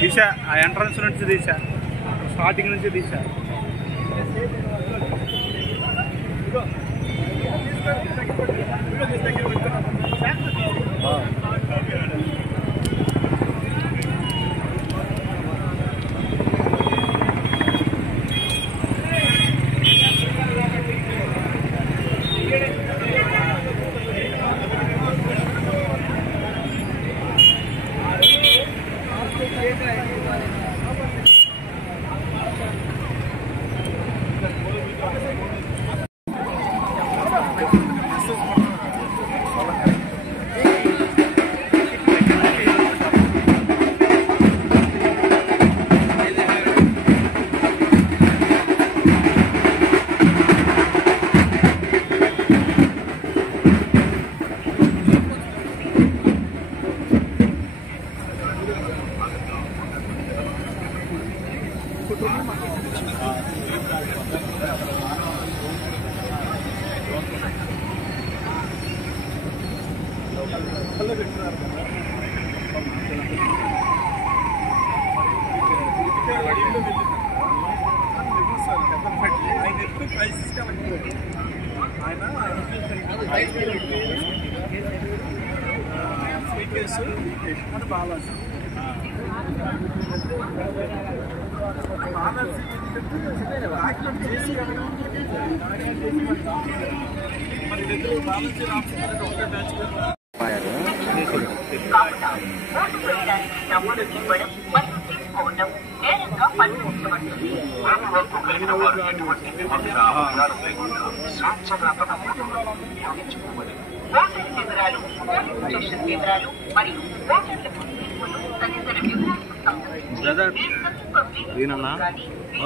తీసా ఆ ఎంట్రన్స్ నుంచి తీసా స్టార్టింగ్ నుంచి తీసా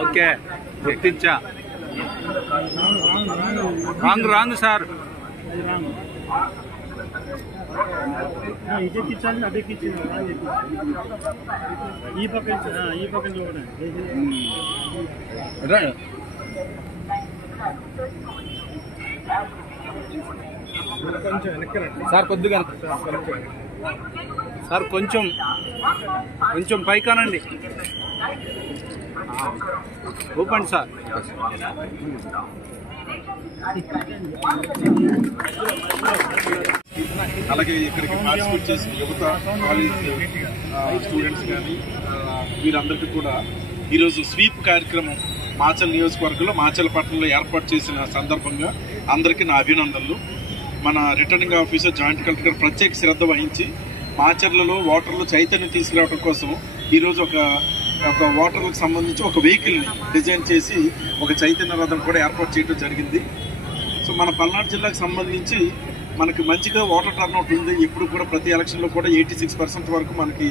ఓకే గుర్తించా రాంగ్ సార్ ఈ పక్కన సార్ కొద్దిగా సార్ కొంచెం పైకానండి ఓపెన్ సార్ అలాగే ఇక్కడికి పార్టిసిపేట్ చేసిన యువత కాలేజ్ స్టూడెంట్స్ కానీ వీరందరికీ కూడా ఈరోజు స్వీప్ కార్యక్రమం మాచల్ నియోజకవర్గంలో మాచలపట్నంలో ఏర్పాటు చేసిన సందర్భంగా అందరికీ నా అభినందనలు. మన రిటర్నింగ్ ఆఫీసర్ జాయింట్ కలెక్టర్ గారు ప్రత్యేక శ్రద్ధ వహించి మాచర్లలో ఓటర్లు చైతన్యం తీసుకురావడం కోసం ఈరోజు ఒక ఓటర్లకు సంబంధించి ఒక వెహికల్ని డిజైన్ చేసి ఒక చైతన్య రథం కూడా ఏర్పాటు చేయడం జరిగింది. సో మన పల్నాడు జిల్లాకు సంబంధించి మనకి మంచిగా ఓటర్ టర్నౌట్ ఉంది. ఇప్పుడు కూడా ప్రతి ఎలక్షన్లో కూడా 86% వరకు మనకి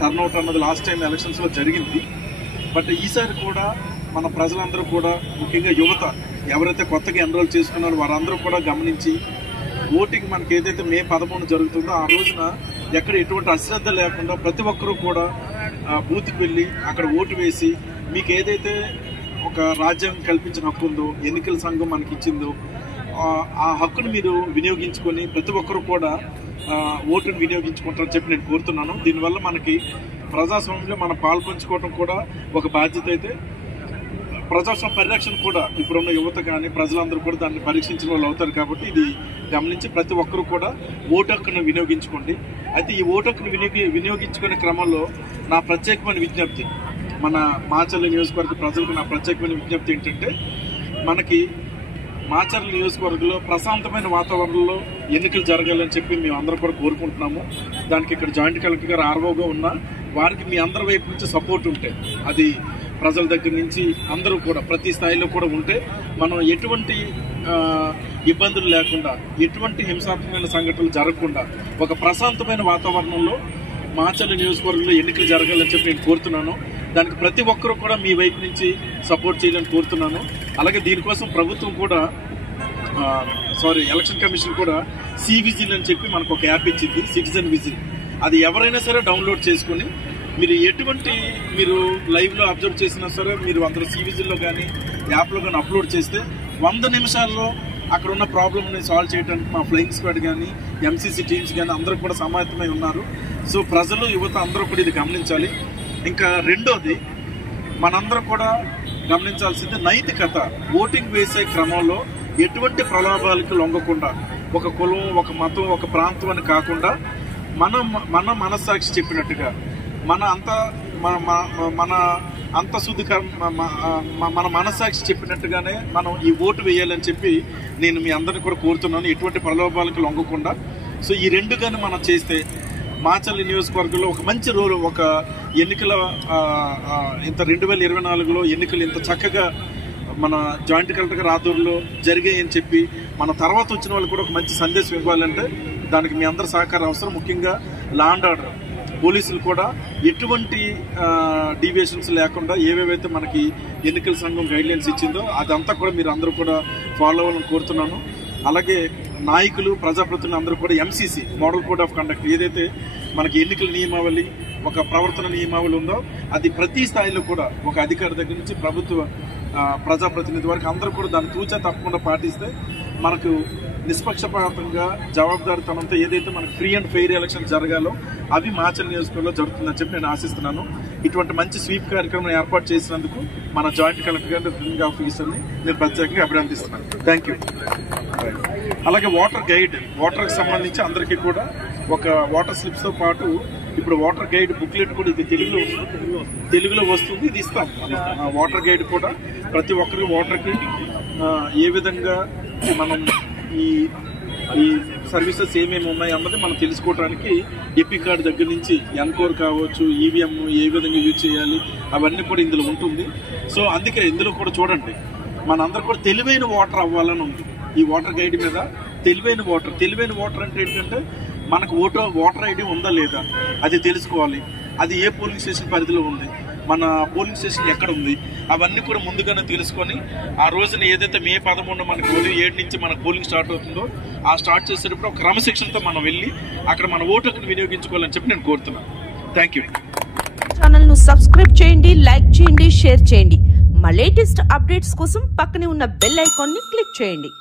టర్నౌట్ అన్నది లాస్ట్ టైం ఎలక్షన్స్లో జరిగింది. బట్ ఈసారి కూడా మన ప్రజలందరూ కూడా ముఖ్యంగా యువత ఎవరైతే కొత్తగా ఎన్రోల్ చేసుకున్నారో వారందరూ కూడా గమనించి ఓటింగ్ మనకి ఏదైతే మే 11 జరుగుతుందో ఆ రోజున ఎక్కడ ఎటువంటి అశ్రద్ధ లేకుండా ప్రతి ఒక్కరూ కూడా బూత్కి వెళ్ళి అక్కడ ఓటు వేసి మీకు ఏదైతే ఒక రాజ్యాంగం కల్పించిన హక్కు ఉందో, ఎన్నికల సంఘం మనకి ఇచ్చిందో ఆ హక్కును మీరు వినియోగించుకొని ప్రతి ఒక్కరు కూడా ఓటును వినియోగించుకుంటారని చెప్పి నేను కోరుతున్నాను. దీనివల్ల మనకి ప్రజాస్వామ్యంలో మనం పాల్పంచుకోవడం కూడా ఒక బాధ్యత అయితే ప్రజాస్వామ్య పరిరక్షణ కూడా ఇప్పుడున్న యువత కానీ ప్రజలందరూ కూడా దాన్ని పరీక్షించిన వాళ్ళు అవుతారు. కాబట్టి ఇది గమనించి ప్రతి ఒక్కరూ కూడా ఓటు హక్కును వినియోగించుకోండి. అయితే ఈ ఓటు హక్కును వినియోగించుకునే క్రమంలో నా ప్రత్యేకమైన విజ్ఞప్తి, మన మాచర్ల నియోజకవర్గ ప్రజలకు నా ప్రత్యేకమైన విజ్ఞప్తి ఏంటంటే, మనకి మాచర్ల నియోజకవర్గంలో ప్రశాంతమైన వాతావరణంలో ఎన్నికలు జరగాలని చెప్పి మేము అందరం కూడా కోరుకుంటున్నాము. దానికి ఇక్కడ జాయింట్ కలెక్టర్ గారు ఆర్వోగా ఉన్నా వారికి మీ అందరి వైపు నుంచి సపోర్ట్ ఉంటే, అది ప్రజల దగ్గర నుంచి అందరూ కూడా ప్రతి స్థాయిలో కూడా ఉంటే మనం ఎటువంటి ఇబ్బందులు లేకుండా, ఎటువంటి హింసాత్మకమైన సంఘటనలు జరగకుండా ఒక ప్రశాంతమైన వాతావరణంలో మాచర్ల నియోజకవర్గంలో ఎన్నికలు జరగాలని చెప్పి నేను కోరుతున్నాను. దానికి ప్రతి ఒక్కరూ కూడా మీ వైపు నుంచి సపోర్ట్ చేయాలని కోరుతున్నాను. అలాగే దీనికోసం ప్రభుత్వం కూడా ఎలక్షన్ కమిషన్ కూడా సివిజిల్ అని చెప్పి మనకు ఒక యాప్ ఇచ్చింది, సిటిజన్ విజిల్. అది ఎవరైనా సరే డౌన్లోడ్ చేసుకుని మీరు ఎటువంటి మీరు లైవ్లో అబ్జర్వ్ చేసినా సరే మీరు అందరూ సివిజిల్లో కానీ యాప్లో కానీ అప్లోడ్ చేస్తే 100 నిమిషాల్లో అక్కడ ఉన్న ప్రాబ్లమ్ని సాల్వ్ చేయడానికి మా ఫ్లయింగ్ స్క్వాడ్ కానీ ఎంసీసీ టీమ్స్ కానీ అందరూ కూడా సమాయత్తమై ఉన్నారు. సో ప్రజలు, యువత అందరూ కూడా ఇది గమనించాలి. ఇంకా రెండోది మనందరం కూడా గమనించాల్సింది నైతికత. ఓటింగ్ వేసే క్రమంలో ఎటువంటి ప్రలోభాలకు లొంగకుండా, ఒక కులం, ఒక మతం, ఒక ప్రాంతం అని కాకుండా మన మనస్సాక్షి చెప్పినట్టుగా మన మనస్సాక్షి చెప్పినట్టుగానే మనం ఈ ఓటు వేయాలని చెప్పి నేను మీ అందరిని కూడా కోరుతున్నాను, ఎటువంటి ప్రలోభాలకు లొంగకుండా. సో ఈ రెండు కానీ మనం చేస్తే మాచర్ల నియోజకవర్గంలో ఒక మంచి రోల్, ఒక ఎన్నికల ఇంత 2024లో ఎన్నికలు ఇంత చక్కగా మన జాయింట్ కలెక్టర్ గారి ఆధ్వర్యంలో జరిగాయని చెప్పి మన తర్వాత వచ్చిన వాళ్ళు కూడా ఒక మంచి సందేశం ఇవ్వాలంటే దానికి మీ అందరి సహకారం అవసరం. ముఖ్యంగా లా అండ్ ఆర్డర్ పోలీసులు కూడా ఎటువంటి డీవియేషన్స్ లేకుండా ఏవేవైతే మనకి ఎన్నికల సంఘం గైడ్లైన్స్ ఇచ్చిందో అదంతా కూడా మీరు అందరూ కూడా ఫాలో అవ్వాలని కోరుతున్నాను. అలాగే నాయకులు, ప్రజాప్రతినిధులు అందరూ కూడా MCC model code of conduct ఏదైతే మనకి ఎన్నికల నియమావళి, ఒక ప్రవర్తన నియమావళి ఉందో అది ప్రతి స్థాయిలో కూడా ఒక అధికారి దగ్గర నుంచి ప్రభుత్వ ప్రజాప్రతినిధి వరకు అందరూ కూడా దాన్ని తూచా తప్పకుండా పాటిస్తే మనకు నిష్పక్షపాతంగా జవాబుదారితనంతో ఏదైతే మనకు ఫ్రీ అండ్ ఫెయిర్ ఎలక్షన్ జరగాలో అవి మాచర్ల నియోజకవర్గంలో జరుగుతుందని చెప్పి నేను ఆశిస్తున్నాను. ఇటువంటి మంచి స్వీప్ కార్యక్రమం ఏర్పాటు చేసినందుకు మన జాయింట్ కలెక్టర్ గారి రిటర్నింగ్ ఆఫీసర్ని నేను ప్రత్యేకంగా అభినందిస్తున్నాను. Thank you. అలాగే వాటర్కి సంబంధించి అందరికీ కూడా ఒక వాటర్ స్లిప్స్తో పాటు ఇప్పుడు వాటర్ గైడ్ బుక్లెట్ కూడా ఇది తెలుగులో వస్తుంది, ఇది ఇస్తాం. వాటర్ గైడ్ కూడా ప్రతి ఒక్కరికి వాటర్కి ఏ విధంగా మనం ఈ సర్వీసెస్ ఏమేమి ఉన్నాయి అన్నది మనం తెలుసుకోవడానికి ఎపి కార్డు దగ్గర నుంచి ఎన్కోర్ కావచ్చు, ఈవీఎం ఏ విధంగా యూజ్ చేయాలి అవన్నీ కూడా ఇందులో ఉంటుంది. సో అందుకే ఇందులో కూడా చూడండి, మనందరూ కూడా తెలివైన వాటర్ అవ్వాలని ఉంది ఈ వాటర్ గైడ్ మీద. తెలివైన వాటర్ అంటే ఏంటంటే మనకు వాటర్ ఐడి ఉందా లేదా అది తెలుసుకోవాలి. అది ఏ పోలింగ్ స్టేషన్ పరిధిలో ఉంది, మన పోలింగ్ స్టేషన్ ఎక్కడ ఉంది, అవన్నీ కూడా ముందుగానే తెలుసుకొని ఆ రోజున ఏదైతే మే 11 మనకు ఉదయం 7 నుంచి మన పోలింగ్ స్టార్ట్ అవుతుందో ఆ స్టార్ట్ చేసేటప్పుడు ఒక క్రమశిక్షణతో మనం వెళ్ళి అక్కడ మన ఓటును వినియోగించుకోవాలని చెప్పి నేను కోరుతున్నాను. Thank you. ఛానల్ను సబ్స్క్రైబ్ చేయండి, లైక్ చేయండి, షేర్ చేయండి. మా లేటెస్ట్ అప్డేట్స్ కోసం పక్కనే ఉన్న బెల్ ఐకాన్ని క్లిక్ చేయండి.